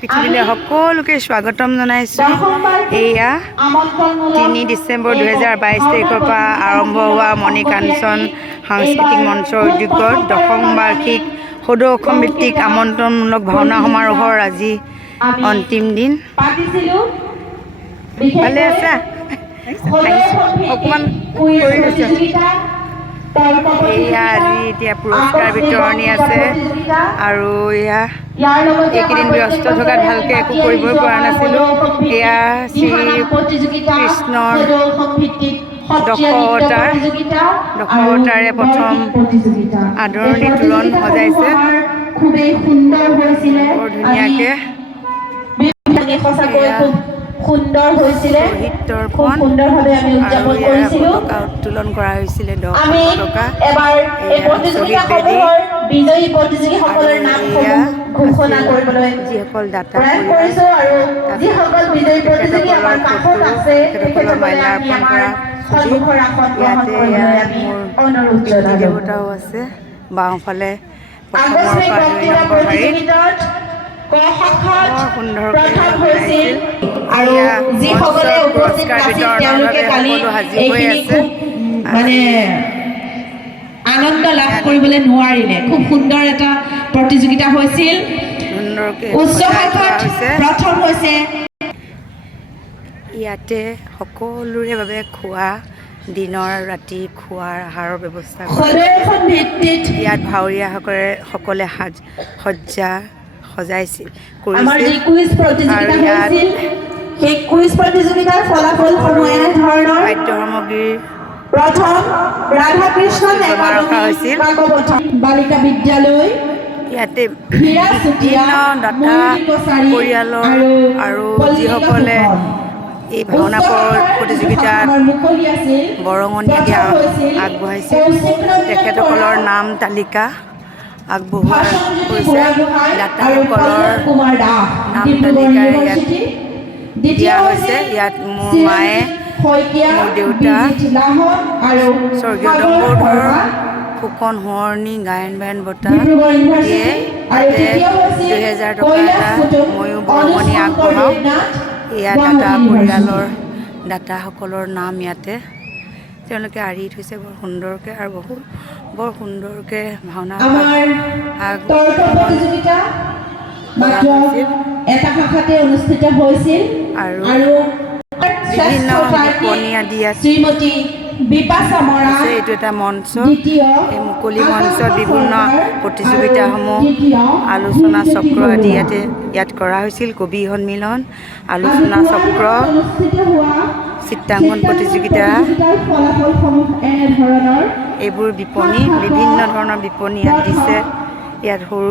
পৃথিৱীলৈ সকলোকে স্বাগতম জনাইছোঁ। এয়া 3 ডিচেম্বৰ 2022 তাৰিখৰ পৰা আৰম্ভ হোৱা মণিকাঞ্চন সাংস্কৃতিক মঞ্চৰ উদ্যোগত 10ম বাৰ্ষিক সদৌ অসম ভিত্তিক আমন্ত্ৰণমূলক ভাওনা সমাৰোহৰ আজি অন্তিম দিন। ভালে আছা? অকণমান কৰি লৈছোঁ। এয়া আজি এতিয়া পুৰস্কাৰ বিতৰণি আছে আৰু এয়া এইকেইদিন ব্যস্ত থকাত ভালকৈ একো কৰিবই পৰা নাছিলোঁ। এয়া শ্ৰী কৃষ্ণৰ দশৱতাৰে প্ৰথম আদৰণি তোৰণ সজাইছে বৰ ধুনীয়াকৈ। সুন্দৰ হৈছিলে, খুব সুন্দৰভাৱে আমি উদযাপন কৰিছিলোঁ। পতাকা উত্তোলন কৰা হৈছিলে 10খন পতাকা। এবাৰ এই প্ৰতিযোগিতাসমূহৰ বিজয়ী প্ৰতিযোগীসকলৰ নামসমূহ ঘোষণা কৰিবলৈ যিসকল দাতা কৰিছোঁ আৰু যিসকল বিজয়ী প্ৰতিযোগী আমাৰ কাষত আছে তেখেতসকলে আমি আমাৰ সন্মুখৰ আসন গ্ৰহণ কৰিবলৈ আমি অনুৰোধ জনালোঁ। দেৱতাও আছে বাওঁফালে প্ৰথমৰ পৰা 2 নম্বৰ শাৰীত সুন্দৰকৈ হৈছিল আৰু যিসকলে উপস্থিত আছিল তেওঁলোকে কালি এইখিনি খুব মানে আনন্দ লাভ কৰিবলৈ নোৱাৰিলে। খুব সুন্দৰ এটা প্ৰতিযোগিতা হৈছিল। উচ্চ শাখাত প্ৰথম হৈছে। ইয়াতে সকলোৰে বাবে খোৱা দিনৰ ৰাতি খোৱাৰ আহাৰৰ ব্যৱস্থা ইয়াত ভাৱৰীয়াসকলে সজ্জা সজাইছিল খাদ্য সামগ্ৰীৰ প্ৰথম ৰাধাকৃষ্ণ ৰখা হৈছিল। বালিকা বিদ্যালয় ইয়াতে বিভিন্ন দাতা পৰিয়ালৰ আৰু যিসকলে এই ভাওনা প্ৰতিযোগিতাত বৰঙণি আগবঢ়াইছিল তেখেতসকলৰ নাম তালিকা আগবঢ়োৱা হৈছে। দাতাসকলৰ নাম তালিকাৰে ইয়াত দিয়া হৈছে। ইয়াত মোৰ মায়ে, মোৰ দেউতা, স্বৰ্গীয় দম্বৰুধৰ ফুকন সোঁৱৰণি গায়ন বায়ন বঁটা দিয়ে। তাতে 2000 টকা এটা ময়ো বৰঙণি আগবঢ়াওঁ। ইয়াত দাতা পৰিয়ালৰ দাতাসকলৰ নাম ইয়াতে তেওঁলোকে আঁৰি থৈছে বৰ সুন্দৰকৈ আৰু বৰ সুন্দৰকৈ ভাওনা এটা শাখাতে অনুষ্ঠিত হৈছিল আৰু বিভিন্ন বিপণী আদি আছে। এইটো এটা মঞ্চ, এই মুকলি মঞ্চত বিভিন্ন প্ৰতিযোগিতাসমূহ আলোচনা চক্ৰ আদি ইয়াত কৰা হৈছিল। কবি সন্মিলন, আলোচনা চক্ৰ, চিত্ৰাংকন প্ৰতিযোগিতা, এইবোৰ বিপণী বিভিন্ন ধৰণৰ বিপণী ইয়াত দিছে। ইয়াত সৰু